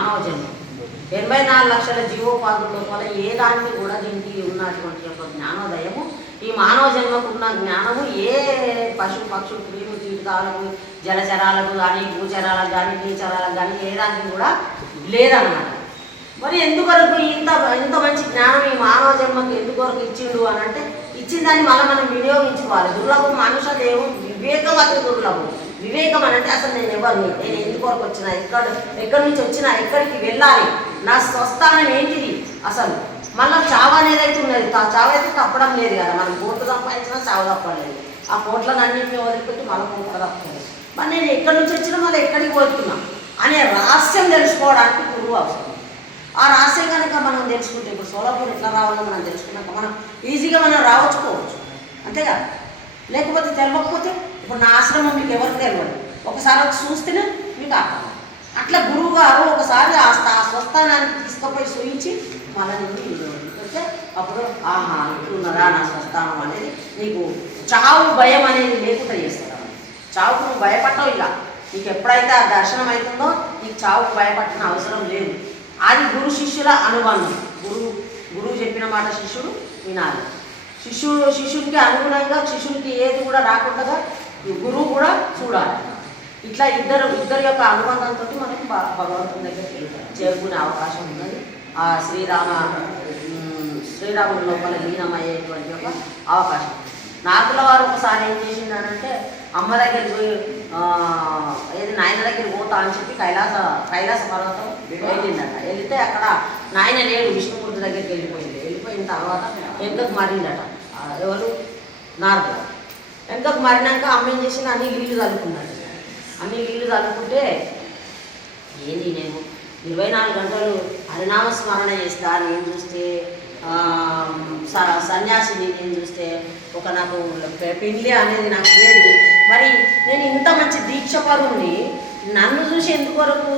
మానవ జన్మ 84 లక్షల జీవోపాధుల లోపల ఏ దానికి కూడా దీనికి ఉన్నటువంటి యొక్క జ్ఞానోదయము, ఈ మానవ జన్మకు ఉన్న జ్ఞానము ఏ పశు పక్షులు క్రీము కీటకాలకు జలచరాలకు కానీ భూచరాలకు కానీ నీచరాలకు కానీ ఏ దానికి కూడా లేదన్నమాట. మరి ఎందుకొరకు ఇంత మంచి జ్ఞానం ఈ మానవ జన్మకు ఎందుకొరకు ఇచ్చిండు అని అంటే, ఇచ్చిన దాన్ని మనం వినియోగించుకోవాలి. దుర్లభం మనుష దేవం వివేకం అతి దుర్లభం. వివేకం అని అంటే అసలు నేను ఎవరిని, నేను ఎందుకొరకు వచ్చినా, ఎక్కడి నుంచి వచ్చినా, ఎక్కడికి వెళ్ళాలి, నా స్వస్థానం ఏంటిది, అసలు మళ్ళీ చావు అనేది అయితే ఉన్నది. చావు అయితే తప్పడం లేదు కదా, మనం కోట్లు సంపాదించినా చావు తప్పలేదు. ఆ కోట్లను అన్నింటినీ వదిలిపెట్టి మళ్ళీ కోట్ల తప్పలేదు. మరి నేను ఎక్కడి నుంచి వచ్చినా మళ్ళీ ఎక్కడికి పోతున్నా అనే రహస్యం తెలుసుకోవడానికి గురువు అవసరం. ఆ రహస్యం కనుక మనం తెలుసుకుంటే, ఇప్పుడు సోలాపూర్ ఎట్లా రావాలో మనం తెలుసుకున్నాక మనం ఈజీగా మనం రావచ్చుకోవచ్చు, అంతేగా. లేకపోతే తెలియకపోతే ఇప్పుడు నా ఆశ్రమం మీకు ఎవరికి తెలియదు, ఒకసారి వచ్చి చూస్తేనే మీకు అర్థం. అట్లా గురువు గారు ఒకసారి ఆ స్వస్థానానికి తీసుకుపోయి చూయించి మళ్ళీ వస్తే అప్పుడు ఆహా ఇట్లున్నదా నా స్వస్థానం అనేది నీకు చావు భయం అనేది లేకుండా చేస్తాడు. చావుకు నువ్వు భయపడవు. ఇక నీకు ఎప్పుడైతే ఆ దర్శనం అవుతుందో నీకు చావుకు భయపడిన అవసరం లేదు. అది గురు శిష్యుల అనుబంధం. గురువు చెప్పిన మాట శిష్యుడు వినాలి. శిష్యుడికి అనుగుణంగా శిష్యుడికి ఏది కూడా రాకుండా గురువు కూడా చూడాలి. ఇట్లా ఇద్దరు యొక్క అనుబంధంతో మనకి భగవంతుని దగ్గరికి చేరుకునే అవకాశం ఉన్నది. ఆ శ్రీరాముడి లోపల లీనమయ్యేటువంటి ఒక అవకాశం. నాకుల వారు ఒకసారి ఏం చేసిందనంటే, అమ్మ దగ్గరికి పోయి ఏది నాయన దగ్గరికి పోతా అని చెప్పి కైలాస పర్వతం వెళ్ళిందట. వెళితే అక్కడ నాయన లేడు, విష్ణుమూర్తి దగ్గరికి వెళ్ళిపోయిన తర్వాత వెంకకు మారిందట. ఎవరు? నారదుల. వెంకకు మారినాక అమ్మ ఏం చేసింది, అన్ని నీళ్లు చల్లుకున్నాడు. అన్ని నీళ్లు చల్లుకుంటే ఏంది నేను 24 గంటలు హరినామస్మరణ చేస్తా, నేను చూస్తే సన్యాసిని, నేను చూస్తే ఒక నాకు పెళ్ళి అనేది నాకు లేదు. మరి నేను ఇంత మంచి దీక్షపరుణ్ణి, నన్ను చూసి ఎందుకొరకు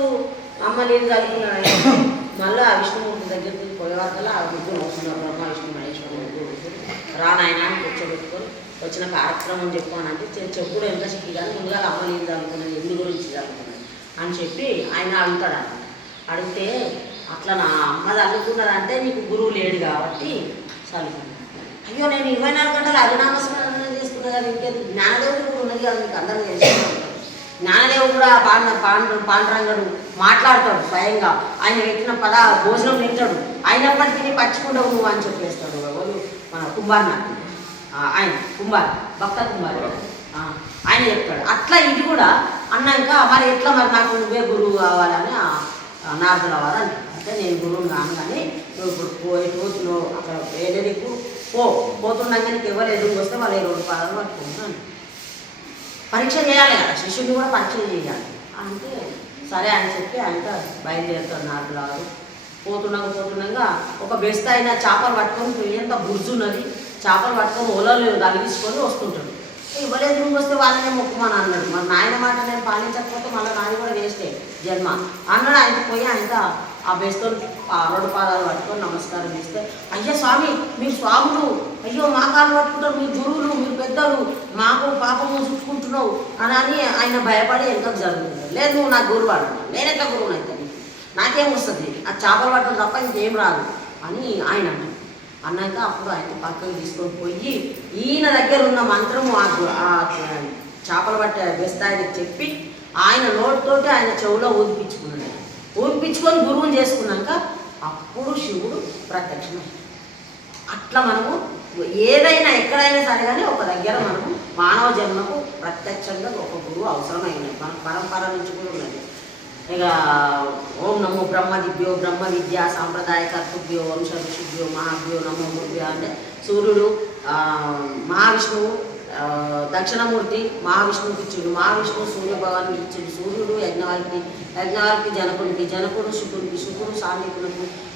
అమ్మ నేను చదువుకున్నాను. మళ్ళీ విష్ణుమూర్తి దగ్గరికి పోయేవాళ్ళ ఆ ముగ్గురు వస్తున్నారు, బ్రహ్మ విష్ణు మహేశ్వరుడు. రానాయన కూర్చోబెట్టుకొని వచ్చిన కార్యక్రమం చెప్పానంటే, చెప్పుడు ఎంత శక్తి కానీ ముందుగా అమ్మ నేను చదువుకున్నది, ఎందు గురించి చదువుకున్నది అని చెప్పి ఆయన అడుగుతాడు. అడిగితే అట్లా నా అమ్మ చదువుకున్నదంటే నీకు గురువు లేడు కాబట్టి చదువుకున్నాను. అయ్యో నేను 24 గంటలు హరినామస్మరణ చేసుకున్నా కదా, ఇంకేందుకు జ్ఞానదేవుడు కూడా ఉన్నది కదా, మీకు అందరూ తెలుసుకున్నాను. జ్ఞానదేవుడు కూడా పాండురంగడు మాట్లాడతాడు స్వయంగా, ఆయన పెట్టిన భోజనం తింటాడు, అయినప్పటికీ పచ్చికుండవు నువ్వు అని చెప్పేస్తాడు. ఎవరు? మన కుమార్నాథ్ ఆయన, భక్త కుమార్ ఆయన చెప్తాడు. అట్లా ఇది కూడా అన్నాక మరి ఎట్లా మరి నాకు నువ్వే గురువు కావాలని నారదుల వారు అంటారు. అంటే నేను గురువుని కాను, కానీ నువ్వు ఇప్పుడు పోతున్నావు అక్కడ ఏదైనా పోతున్నాక నీకు ఎవరు ఎదురు వస్తే వాళ్ళు 2 పాదాలు పట్టుకుంటున్నాను. పరీక్ష చేయాలి కదా, శిష్యుడిని కూడా పరీక్ష చేయాలి అంటే సరే అని చెప్పి ఆయన బయలుదేరుతాడు. నారదుల వారు పోతున్నాగా ఒక బెస్ట్ అయిన చేపలు పట్టుకొని ఎంత బుర్జున్నది, చేపలు పట్టుకొని ఓలలు కలిగించుకొని వస్తుంటాడు. ఇవ్వలేదు నువ్వు వస్తే వాళ్ళనే మొక్కుమని అన్నాడు. మరి నాయన మాట నేను పాలించకపోతే మళ్ళీ నాది కూడా వేస్తే జన్మ అన్నాడు. ఆయన పోయి ఆయన ఆ బెస్తో 2 పాదాలు పట్టుకొని నమస్కారం చేస్తే, అయ్యా స్వామి మీరు స్వాములు, అయ్యో మా కాళ్ళు పట్టుకుంటారు, మీరు గురువులు, మీరు పెద్దలు, మాకు పాపము చుట్టుకుంటున్నావు అని ఆయన భయపడి ఎంతకు జరుగుతుంది. లేదు నువ్వు నాకు గురువు అన్నాడు. నేనెట్లా గురువుని అయితే నాకేం వస్తుంది, ఆ చేపలు పట్టడం తప్ప ఇంకేం రాదు అని ఆయన అన్నాడు. అన్నాక అప్పుడు ఆయన పక్కకు తీసుకొని పోయి ఈయన దగ్గర ఉన్న మంత్రము ఆ చేపలు పట్టే బెస్ట్ ఆయనకి చెప్పి ఆయన నోటితోటి ఆయన చెవులో ఊదిపించుకున్నాడు. ఊదిపించుకొని గురువుని చేసుకున్నాక అప్పుడు శివుడు ప్రత్యక్షమై. అట్లా మనము ఏదైనా ఎక్కడైనా సరే కానీ ఒక దగ్గర మనము మానవ జన్మకు ప్రత్యక్షంగా ఒక గురువు అవసరమైనది. మన పరంపర నుంచి కూడా ఉన్నది. ఇక ఓం నమో బ్రహ్మదిభ్యో బ్రహ్మ విద్యా సాంప్రదాయ కర్తృభ్యో వంశ ఋషిభ్యో మహాభ్యో నమో గురుభ్యో అంటే సూర్యుడు మహావిష్ణువు దక్షిణమూర్తి మహావిష్ణువుకి ఇచ్చిండు, మహావిష్ణువు సూర్యభగవానికి ఇచ్చిండు, సూర్యుడు యజ్ఞవారికి జనకుడు శుకుడు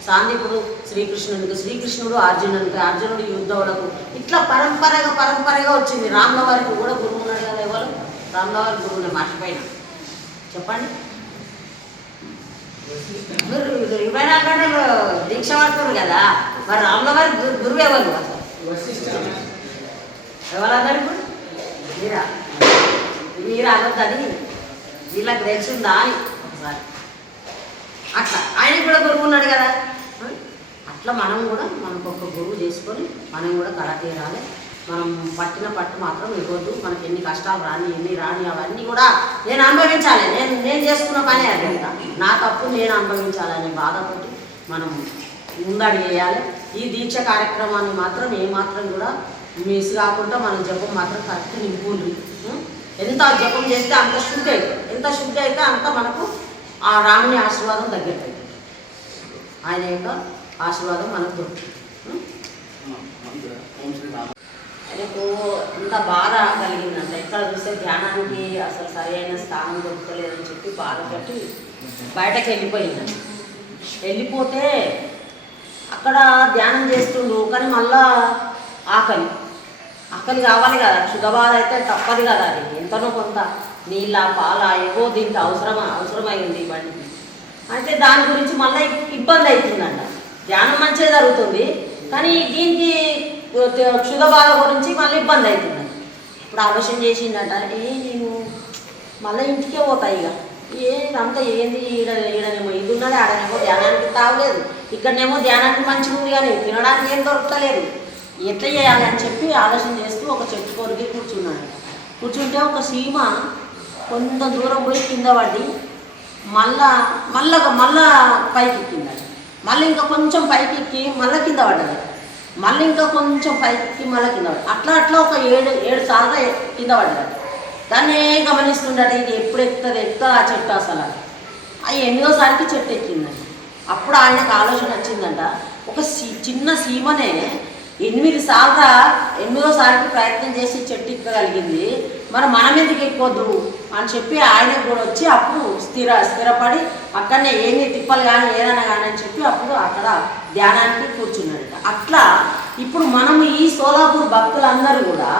సాందీపుడు శ్రీకృష్ణుడు అర్జునుడు యుద్ధవులకు ఇట్లా పరంపరగా వచ్చింది. రాముల వారికి కూడా గురువు ఉన్నాడు కదా. ఎవరు? రాముల వారి గురువుని మర్చిపోయినా చెప్పండి. మీరు 24 గంటలు దీక్ష పడుతున్నారు కదా, మరి రాముల వారి గురువు ఎవరు? ఎవరన్నారు? ఇప్పుడు మీరు అనొద్దని వీళ్ళకి తెలిసిందా అని ఒకసారి అట్లా ఆయనకు కూడా గురువు ఉన్నాడు కదా. అట్లా మనం కూడా మనకు ఒక గురువు చేసుకొని మనం కూడా కళ తీరాలి. మనం పట్టిన పట్టు మాత్రం ఇవ్వద్దు. మనకి ఎన్ని కష్టాలు రాని ఎన్ని రాని అవన్నీ కూడా నేను అనుభవించాలి. నేను చేసుకున్న పని అదే, నా తప్పు నేను అనుభవించాలనే బాధతోటి మనం ముందడి వేయాలి. ఈ దీక్ష కార్యక్రమాన్ని మాత్రం ఏమాత్రం కూడా మిస్ కాకుండా మనం జపం మాత్రం కరెక్ట్ నింపుండ్రి. ఎంత జపం చేస్తే అంత శుద్ధి అవుతుంది, ఎంత శుద్ధి అయితే అంత మనకు ఆ రాముని ఆశీర్వాదం దగ్గరికి అవుతుంది. ఆయన యొక్క ఆశీర్వాదం మనకు దొరుకుతుంది. ఆయనకు ఇంత బాధ కలిగిందంట. ఎక్కడ చూస్తే ధ్యానానికి అసలు సరైన స్థానం దొరకలేదని చెప్పి బాధపట్టి బయటకు వెళ్ళిపోయిందంట. వెళ్ళిపోతే అక్కడ ధ్యానం చేస్తుండు, కానీ మళ్ళా ఆకలి కావాలి కదా. శుద్ధబాధ అయితే తప్పదు కదా. అది ఎంతనో కొంత నీళ్ళ పాల ఏవో దీనికి అవసరమైంది బండికి. అయితే దాని గురించి మళ్ళీ ఇబ్బంది అవుతుందంట. ధ్యానం మంచిగా జరుగుతుంది, కానీ దీనికి క్షుధబాధ గురించి మళ్ళీ ఇబ్బంది అవుతుందంట. ఇప్పుడు ఆలోచన చేసిందట, నేను మళ్ళీ ఇంటికే పోతాయి ఇక ఇదంతా ఏంది, ఈడనేమో ఇది ఉన్నది, ఆడనేమో ధ్యానానికి తాగలేదు, ఇక్కడనేమో ధ్యానానికి మంచిగా ఉంది కానీ తినడానికి ఏం దొరకలేదు, ఎట్లా చేయాలి అని చెప్పి ఆలోచన చేస్తూ ఒక చెట్టు కొరికి కూర్చున్నాడు. కూర్చుంటే ఒక సీమ కొంత దూరం పోయి కింద పడి మళ్ళా పైకి ఎక్కిందండి. మళ్ళీ ఇంకా కొంచెం పైకి ఎక్కి మళ్ళీ కింద పడ్డది. మళ్ళీ ఇంకా కొంచెం పైకి ఎక్కి మళ్ళీ కింద పడ్డది. అట్లా ఒక ఏడు సార్లు కింద పడ్డది. దాన్ని గమనిస్తుండట, ఇది ఎప్పుడు ఎక్కుతుంది ఆ చెట్టు అసలు. అది ఎనిమిదోసారికి చెట్టు ఎక్కిందండి. అప్పుడు ఆయనకు ఆలోచన వచ్చిందంట, ఒక చిన్న సీమనే 8 సార్లు 8దోసారికి ప్రయత్నం చేసి చెట్టు ఎక్కగలిగింది, మరి మనం ఎందుకు ఎక్కొద్దు అని చెప్పి ఆయనకు కూడా వచ్చి అప్పుడు స్థిరపడి అక్కడనే ఏమి తిప్పలు కానీ ఏదైనా కానీ అని చెప్పి అప్పుడు అక్కడ ధ్యానానికి కూర్చున్నాడట. అట్లా ఇప్పుడు మనం ఈ సోలాపూర్ భక్తులందరూ కూడా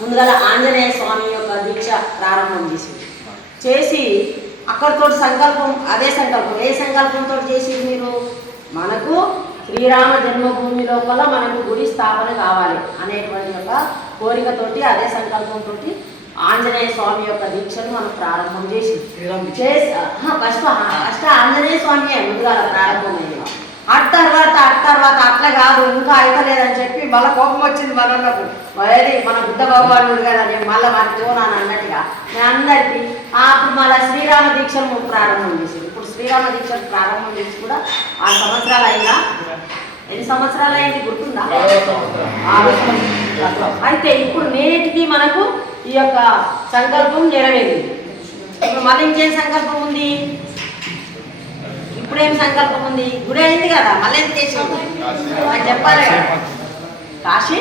ముందుగా ఆంజనేయ స్వామి యొక్క దీక్ష ప్రారంభం చేసి అక్కడితో సంకల్పం, అదే సంకల్పం, ఏ సంకల్పంతో చేసి మీరు మనకు శ్రీరామ జన్మభూమి లోపల మనకు గుడి స్థాపన కావాలి అనేటువంటి ఒక కోరికతోటి, అదే సంకల్పంతో ఆంజనేయ స్వామి యొక్క దీక్షను మనం ప్రారంభం చేసి ఫస్ట్ ఆంజనేయ స్వామి ముందుగా ప్రారంభమైంది. తర్వాత అట్లా కాదు ఇంకా అయితలేదని చెప్పి మళ్ళీ కోపం వచ్చింది మనకు, ఏది మన బుద్ధ భగవానుడు కదా నేను మళ్ళీ మర్చిపోనాను అన్నట్టుగా నేను అందరికీ అప్పుడు మళ్ళీ శ్రీరామ దీక్షను ప్రారంభం చేసింది. ఇప్పుడు శ్రీరామ దీక్షను ప్రారంభం చేసి కూడా 6 సంవత్సరాలు అయిందా, ఎన్ని సంవత్సరాలు అయింది గుర్తుందా? అయితే ఇప్పుడు నేటికి మనకు ఈ యొక్క సంకల్పం నెరవేరింది. ఇప్పుడు మళ్ళీ ఇంకేం సంకల్పం ఉంది, ఇప్పుడేం సంకల్పం ఉంది, గుడి అయింది కదా, మళ్ళీ ఎంత చేసాము అని చెప్పాలి కదా. కాశీ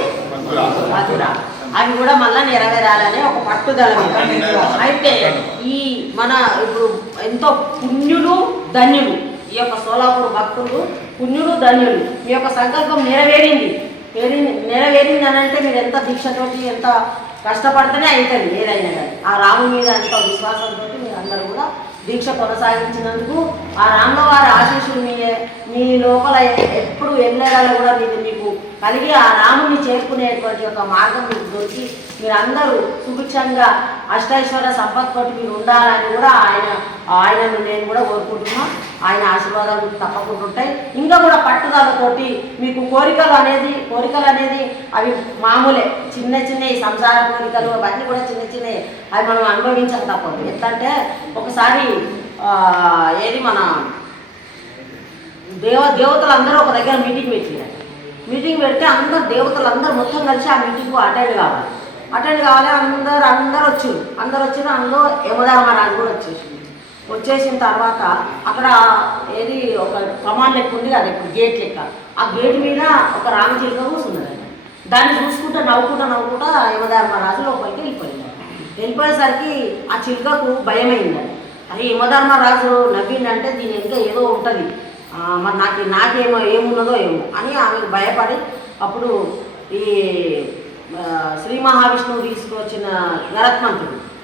మధుర అవి కూడా మళ్ళీ నెరవేరాలని ఒక పట్టుదల మీద. అయితే ఈ మన ఇప్పుడు ఎంతో పుణ్యులు ధన్యులు, ఈ యొక్క సోలాపూర్ భక్తులు పుణ్యులు ధన్యులు, మీ యొక్క సంకల్పం నెరవేరింది అని అంటే మీరు ఎంత దీక్షతోటి ఎంత కష్టపడితేనే అవుతుంది ఏదైనా కానీ. ఆ రాము మీద ఎంతో విశ్వాసంతో మీరు అందరూ కూడా దీక్ష కొనసాగించినందుకు ఆ రాముల వారి ఆశీస్సులు మీ లోపల ఎప్పుడు ఎల్లగల కూడా మీకు కలిగి ఆ రాముని చేరుకునేటువంటి ఒక మార్గం మీకు దొరికి మీరందరూ సుభిక్షంగా అష్టైశ్వర్య సంపత్తి మీరు ఉండాలని కూడా ఆయనను నేను కూడా కోరుకుంటున్నా. ఆయన ఆశీర్వాదాలు తప్పకుండా ఉంటాయి. ఇంకా కూడా పట్టుదలతోటి మీకు కోరికలు అనేది అవి మామూలే, చిన్న సంసార కోరికలు అవన్నీ కూడా చిన్నవి, అవి మనం అనుభవించాలి తప్పదు. ఎట్లంటే ఒకసారి ఏది మన దేవతలందరూ ఒక దగ్గర మీటింగ్ పెడితే దేవతలందరూ మొత్తం కలిసి ఆ మీటింగ్కు అటెండ్ కావాలి. అందరూ వచ్చారు. అందులో యమధర్మరాజు కూడా వచ్చేసిన తర్వాత అక్కడ ఏది ఒక కమాండ్ లెక్క ఉంది కదా, ఇప్పుడు గేట్ లెక్క, ఆ గేట్ మీద ఒక రామచిలుక కూర్చున్నది. దాన్ని చూసుకుంటూ నవ్వుకుంటా యమధర్మరాజు లోపలికి వెళ్ళిపోయేసరికి ఆ చిలుకకు భయమైందని. అది యమధర్మరాజు నవ్విందంటే దీని ఇంకా ఏదో ఉంటుంది, మరి నాకేమో ఏమున్నదో ఏమో అని ఆమెకు భయపడి అప్పుడు ఈ శ్రీ మహావిష్ణువు తీసుకొచ్చిన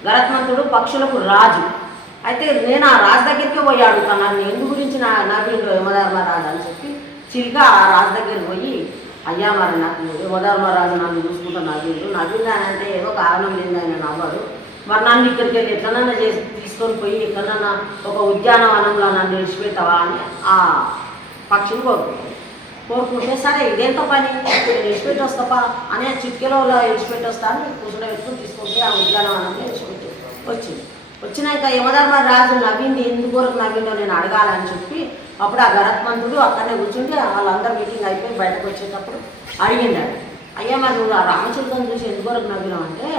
గరత్మంతుడు పక్షులకు రాజు. అయితే నేను ఆ రాజు దగ్గరికి పోయి అడుగుతాను, నన్ను ఎందు గురించి నవ్విండ్రు యమధర్మరాజు అని చెప్పి చిలుక ఆ రాజు దగ్గరికి పోయి, అయ్యా మరి నాకు యమధర్మరాజు నన్ను చూసుకుంటా నవ్విండ్రు, నవ్విందానంటే ఏదో కారణం లేదు ఆయన నవ్వడు, మరి నన్ను ఇక్కడికి వెళ్ళి ఎట్లనన్నా తీసుకెళ్ళి తీసుకొని పోయి ఎక్కడన్నా ఒక ఉద్యానవనంలో నన్ను విడిచిపెట్టావా అని ఆ పక్షిని కోరుకుంటే సరే ఇదేంత పని నేను విడిచిపెట్టి వస్తాపా అనే చిట్కెలో విడిచిపెట్టి వస్తాను కూర్చుని పెట్టుకుని తీసుకుంటే ఆ ఉద్యానవనంలో విడిచిపెట్టి వచ్చినాక యమధర్మరాజు నవ్వింది ఎందుకొరకు నవ్విందో నేను అడగాలని చెప్పి అప్పుడు ఆ గరత్మంతుడు అక్కడనే కూర్చుంటే వాళ్ళందరూ మీటింగ్ అయిపోయి బయటకు వచ్చేటప్పుడు అడిగిండాడు, అయ్యా మరి నువ్వు ఆ రామచిలుకను చూసి ఎందుకొరకు నవ్వినావు అంటే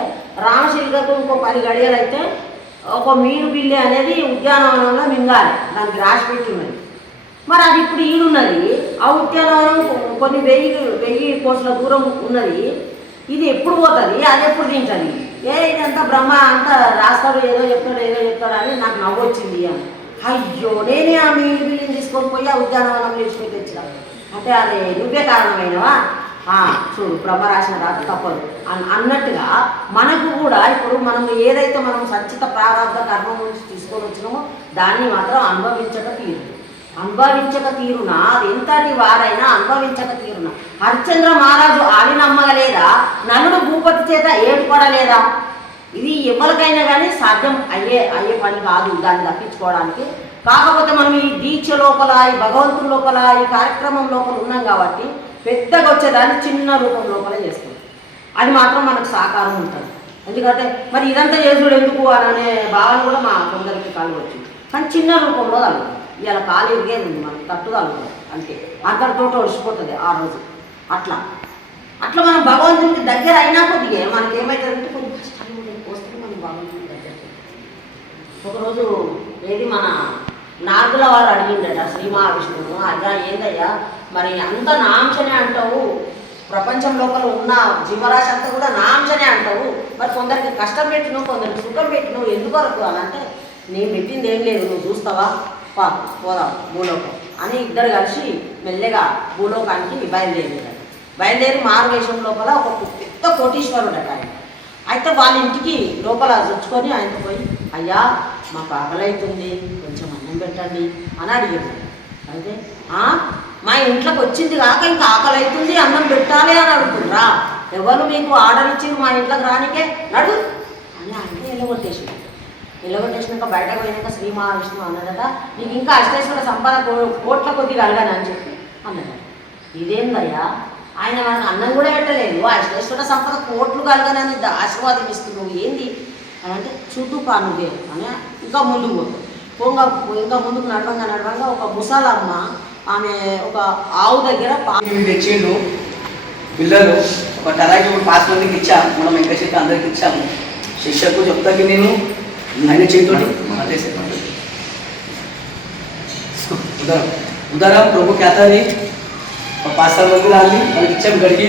రామచిలుకకు ఇంకో 10 గడియలు అయితే ఒక మీను బిల్లి అనేది ఉద్యానవనంలో మింగాలి, దానికి రాసి పెట్టి ఉన్నది. మరి అది ఇప్పుడు ఈడున్నది, ఆ ఉద్యానవనం కొన్ని 1000 కోట్ల దూరం ఉన్నది, ఇది ఎప్పుడు పోతుంది, అది ఎప్పుడు తింటుంది, ఇదంతా బ్రహ్మ అంతా రాస్తాడు ఏదో చెప్తాడు అని నాకు నవ్వు వచ్చింది అని. అయ్యో నేనే ఆ మీను బిల్లిని తీసుకొని పోయి ఆ ఉద్యానవనం విడిచిపెట్టి తెచ్చిన అంటే అది నువ్వే కారణమైనవా, చూడు బ్రహ్మ రాసిన రాత తప్పదు అన్నట్టుగా మనకు కూడా ఇప్పుడు మనం ఏదైతే మనం సంచిత ప్రారంభ కర్మ నుంచి తీసుకొని వచ్చినామో దాన్ని మాత్రం అనుభవించక తీరునా అది ఎంతటి వారైనా అనుభవించక తీరునా. హరిశ్చంద్ర మహారాజు ఆడి నమ్మగలేదా, నలుడు భూపతి చేత ఏర్పడలేదా, ఇది ఎవరికైనా కానీ సాధ్యం అయ్యే పని కాదు దాన్ని తప్పించుకోవడానికి. కాకపోతే మనం ఈ దీక్ష లోపల ఈ భగవంతుని లోపల ఈ కార్యక్రమం లోపల ఉన్నాం కాబట్టి పెద్దగా వచ్చేదాన్ని చిన్న రూపం లోపల చేస్తాం, అది మాత్రం మనకు సహకారం ఉంటుంది. ఎందుకంటే మరి ఇదంతా చేసుడు ఎందుకు అనే భావన కూడా మా కొందరికి కలగవచ్చు, కానీ చిన్న రూపంలో కలుగుతుంది. ఇలా కాలు ఎరిగేది ఉంది మనకి తట్టు కలుగుతుంది అంతే, అంతటితో ఒడిచిపోతుంది ఆ రోజు. అట్లా మనం భగవంతునికి దగ్గర అయినా కొద్దిగా మనకి ఏమవుతుందంటే కొన్ని కష్టాలు వస్తే మనం భగవంతునికి దగ్గర. ఒకరోజు ఏది మన నారదుల వారు అడిగిండట శ్రీ మహావిష్ణువు, అయ్యా ఏందయ్యా మరి అంత నా అంశనే అంటావు, ప్రపంచం లోపల ఉన్న జీవరాశి అంతా కూడా నా అంశనే అంటావు, మరి కొందరికి కష్టం పెట్టినావు కొందరికి సుఖం పెట్టినావు ఎందువరకు అని అంటే, నేను పెట్టింది ఏం లేదు నువ్వు చూస్తావా పోదాం భూలోకం అని ఇద్దరు కలిసి మెల్లగా భూలోకానికి బయలుదేరి మారువేషం లోపల ఒక పెద్ద కోటీశ్వరుడు ఆయన. అయితే వాళ్ళ ఇంటికి లోపల చొచ్చుకొని ఆయనతో పోయి, అయ్యా మాకు ఆకలి అవుతుంది కొంచెం అన్నం పెట్టండి అని అడిగాడు. అయితే మా ఇంట్లోకి వచ్చింది కాక ఇంకా ఆకలి అవుతుంది అన్నం పెట్టాలి అని అడుగుతుండ్రా, ఎవరు మీకు ఆర్డర్ ఇచ్చింది మా ఇంట్లోకి రానికే నడు అని అంటే నిలబెట్టేసినాక బయటకు పోయినాక శ్రీ మహావిష్ణువు అన్నాడట, నీకు ఇంకా అష్టేశ్వర సంపద కోట్ల కొద్ది కలగాని అని చెప్పి అన్నాడట. ఇదేందయ్యా ఆయన మనకు అన్నం కూడా పెట్టలేదు, అష్టేశ్వర సంపద కోట్లు కలగానని ఆశీర్వాదం ఇస్తున్నావు ఏంది అని అంటే, చుట్టూ నువ్వే అని ఇంకా ముందుకు ఇంకా ముందుకు నడవంగా ఒక ముసలమ్మ ఆమె ఒక ఆవు దగ్గర తెచ్చిండు పిల్లలు ఒక టరాకి 5 మందికి ఇచ్చాము, మనం ఇంకా చేతి అందరికి ఇచ్చాము. శిక్షకు చెప్తాకి నేను ఆయన చేతితో उधर प्रभु क्या था जी 5 साल लोग डाली और इच्छा गड़गी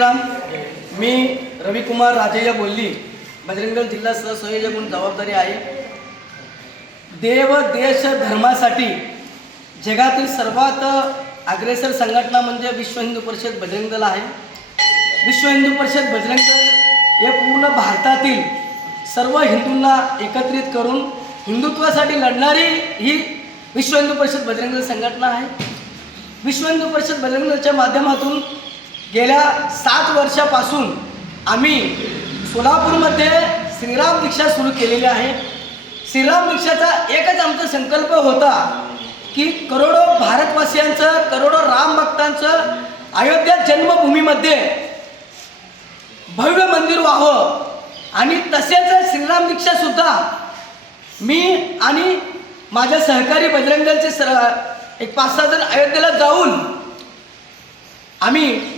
श्रीराम. मी रविकुमार राजय्या बोल्ली, बजरंग दल जिल्हा सहसंयोजक म्हणून जबाबदारी आहे. देव देश धर्मासाठी जगातील सर्वात अग्रेसर संघटना म्हणजे विश्व हिंदू परिषद बजरंग दल आहे. विश्व हिंदू परिषद बजरंग दल हे पूर्ण भारतातील सर्व हिंदूंना एकत्रित करून हिंदुत्वासाठी लढणारी ही विश्व हिंदू परिषद बजरंग दल संघटना आहे. विश्व हिंदू परिषद बजरंग दलच्या माध्यमातून गेल्या 7 वर्षापासून आम्ही सोलापूरमध्ये श्रीराम दीक्षा सुरू केलेली आहे. श्रीराम दीक्षाचा एकच आमचा संकल्प होता की करोडो भारतवासियांचं, करोडो राम भक्तांचं अयोध्या जन्मभूमीमध्ये भव्य मंदिर व्हावं. आणि तसेच श्रीराम दीक्षा सुद्धा मी आणि माझ्या सहकारी बजरंग दलचे एक 5-6 जण अयोध्येला जाऊन आम्ही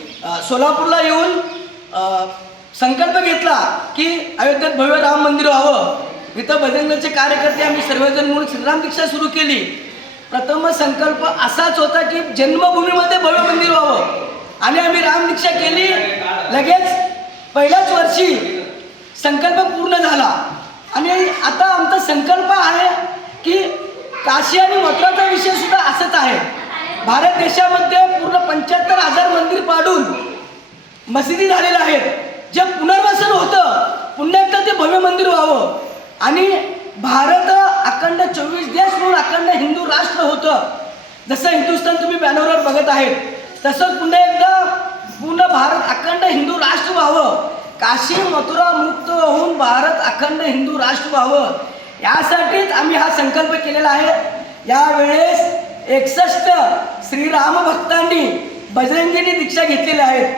सोलापूरला येऊन संकल्प घेतला की अयोध्येत भव्य राम मंदिर व्हावं. इथं बजरंग दलचे कार्यकर्ते आम्ही सर्वजण म्हणून श्रीराम दीक्षा सुरू केली. प्रथम संकल्प असाच होता की जन्मभूमीमध्ये भव्य मंदिर व्हावं आणि आम्ही राम दीक्षा केली. लगेच पहिल्याच वर्षी संकल्प पूर्ण झाला आणि आता आमचा संकल्प आहे की काशी आणि मथुराचा विषय सुद्धा असंच आहे. भारत देशामध्ये पूर्ण 75,000 मंदिर पाडून मशिदी झालेल्या आहेत. जे पुनर्वसन होतं पुन्हा एकदा ते भव्य मंदिर व्हावं आणि भारत अखंड 24 देश म्हणून अखंड हिंदू राष्ट्र होतं. जसं हिंदुस्थान तुम्ही बॅनरवर बघत आहेत तसंच पुन्हा एकदा पूर्ण भारत अखंड हिंदू राष्ट्र व्हावं. काशी मथुरा मुक्त होऊन भारत अखंड हिंदू राष्ट्र व्हावं यासाठीच आम्ही हा संकल्प केलेला आहे. यावेळेस 61 श्रीराम भक्तांनी बजरंगींनी दीक्षा घेतलेल्या आहेत.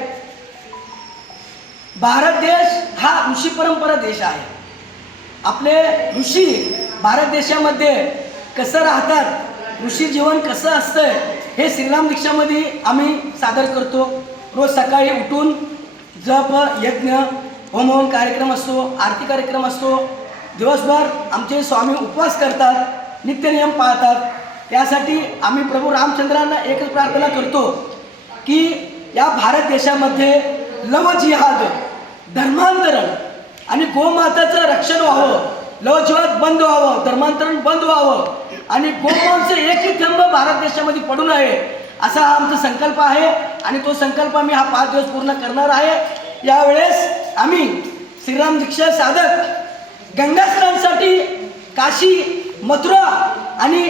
भारत देश हा ऋषी परंपरा देश आहे. आपले ऋषी भारत देशामध्ये कसं राहतात, ऋषी जीवन कसं असतं हे श्रीराम दीक्षामध्ये आम्ही सादर करतो. रोज सकाळी उठून जप, यज्ञ, होम हवन कार्यक्रम असतो, आरती कार्यक्रम असतो. दिवसभर आमचे स्वामी उपवास करतात, नित्यनियम पाळतात. त्यासाठी आम्ही प्रभू रामचंद्रांना एकच प्रार्थना करतो की या भारत देशामध्ये लव जिहाद, धर्मांतरण आणि गोमाताचं रक्षण व्हावं. लव जिहाद बंद व्हावं, धर्मांतरण बंद व्हावं आणि गोमांचं एकही थंब भारत देशामध्ये पडू नये असा हा आमचा संकल्प आहे आणि तो संकल्प आम्ही हा 5 दिवस पूर्ण करणार आहे. यावेळेस आम्ही श्रीराम दीक्षा साधक गंगास्नानासाठी काशी, मथुरा आणि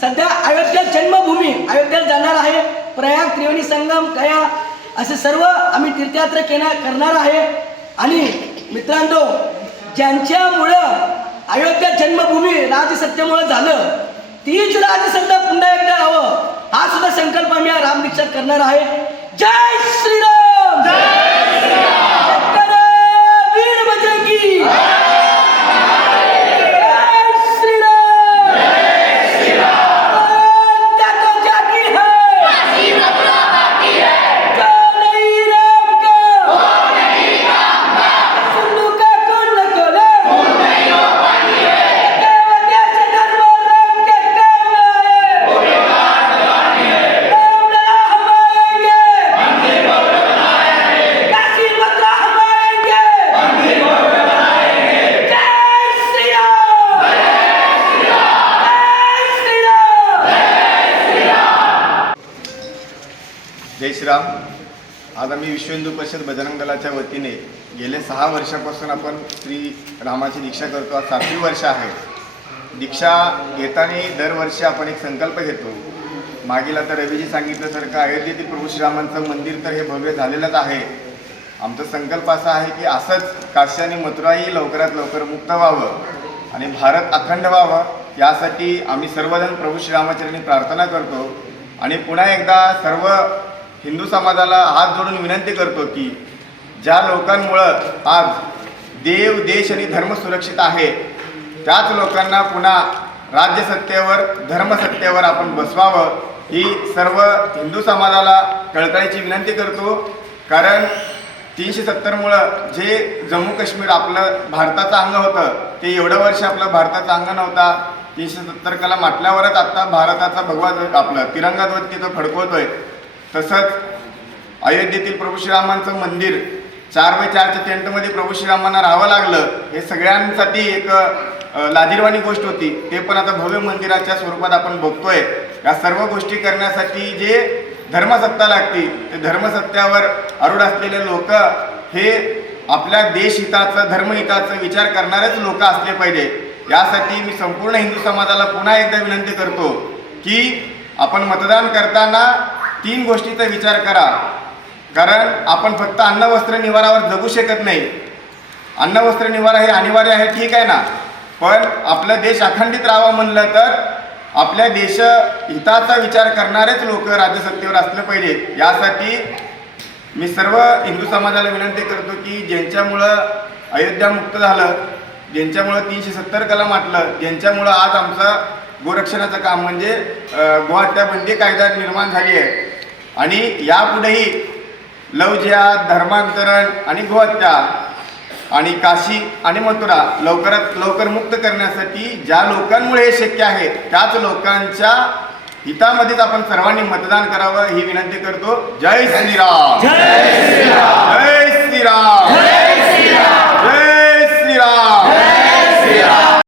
सध्या अयोध्या जन्मभूमी अयोध्येत जाणार आहे. प्रयाग, त्रिवेणी संगम, गया असे सर्व आम्ही तीर्थयात्रा करणार आहे. आणि मित्रांनो, ज्यांच्यामुळं अयोध्या जन्मभूमी राजसत्तेमुळे झालं तीच राजसत्ता पुन्हा एकदा यावं हा सुद्धा संकल्प आम्ही या राम दीक्षात करणार आहे. जय श्रीराम, वीर बजरंगी, जय श्रीराम. आज आम्ही विश्व हिंदू परिषद बजरंग दलाच्या वतीने गेले 6 वर्षापासून आपण श्री रामाची दीक्षा करतो. आज 7वी वर्ष आहे. दीक्षा घेताना दरवर्षी आपण एक संकल्प घेतो. मागील आता रवीजी सांगितल्यासारखं अयोध्येतील प्रभू श्रीरामांचं मंदिर तर हे भव्य झालेलंच आहे. आमचा संकल्प असा आहे की असंच काशी आणि मथुराही लवकरात लवकर मुक्त व्हावं आणि भारत अखंड व्हावं यासाठी आम्ही सर्वजण प्रभू श्रीरामाचरणी प्रार्थना करतो. आणि पुन्हा एकदा सर्व हिंदू समाजाला हात जोडून विनंती करतो की ज्या लोकांमुळं आज देव, देश आणि धर्म सुरक्षित आहे त्याच लोकांना पुन्हा राज्यसत्तेवर, धर्मसत्तेवर आपण बसवावं ही सर्व हिंदू समाजाला कळकळीची विनंती करतो. कारण 370मुळं जे जम्मू काश्मीर आपलं भारताचं अंग होतं ते एवढं वर्ष आपलं भारताचं अंग नव्हता. 370 कलम म्हटल्यावरच आत्ता भारताचा भगवा ध्वज आपला तिरंगा ध्वज तिथं फडकवतोय. तसंच अयोध्येतील प्रभू श्रीरामांचं मंदिर 4x4च्या टेंटमध्ये प्रभू श्रीरामांना राहावं लागलं, हे सगळ्यांसाठी एक लाजिरवाणी गोष्ट होती. ते पण आता भव्य मंदिराच्या स्वरूपात आपण बघतोय. या सर्व गोष्टी करण्यासाठी जे धर्मसत्ता लागते, ते धर्मसत्तेवर आरूढ असलेले लोक हे आपल्या देशहिताचं धर्महिताचं विचार करणारेच लोक असले पाहिजे. यासाठी मी संपूर्ण हिंदू समाजाला पुन्हा एकदा विनंती करतो की आपण मतदान करताना 3 गोष्टीचा विचार करा. कारण आपण फक्त अन्न वस्त्र निवारावर जगू शकत नाही. अन्न वस्त्र निवारा हे अनिवार्य आहे, ठीक आहे ना, पण आपला देश अखंडित राहावा म्हणलं तर आपल्या देश हिताचा विचार करणारेच लोक राज्यसत्तेवर असलं पाहिजे. यासाठी मी सर्व हिंदू समाजाला विनंती करतो की ज्यांच्यामुळं अयोध्या मुक्त झालं, ज्यांच्यामुळं 370 कलम हटलं, ज्यांच्यामुळं आज आमचं गोरक्षणाचं काम म्हणजे गोहत्या बंदी कायदा निर्माण झाली आहे, आणि यापुढेही लवजिहाद, धर्मांतरण आणि गोहत्या आणि काशी आणि मथुरा लवकरात लवकर मुक्त करण्यासाठी ज्या लोकांमुळे हे शक्य आहे त्याच लोकांच्या हितामध्येच आपण सर्वांनी मतदान करावं ही विनंती करतो. जय श्रीराम, जय श्रीराम, जय श्रीराम, जय श्रीराम, जय श्रीराम, जय Shriram.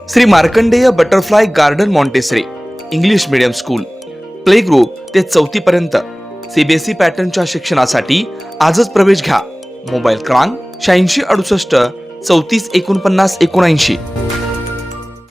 Shri Markandeya butterfly garden Montessori English medium school, play group ते 4थी पर्यंत सीबीएसई पॅटर्नच्या शिक्षणासाठी आजच प्रवेश घ्या. मोबाईल क्रमांक 8668 34 49 79.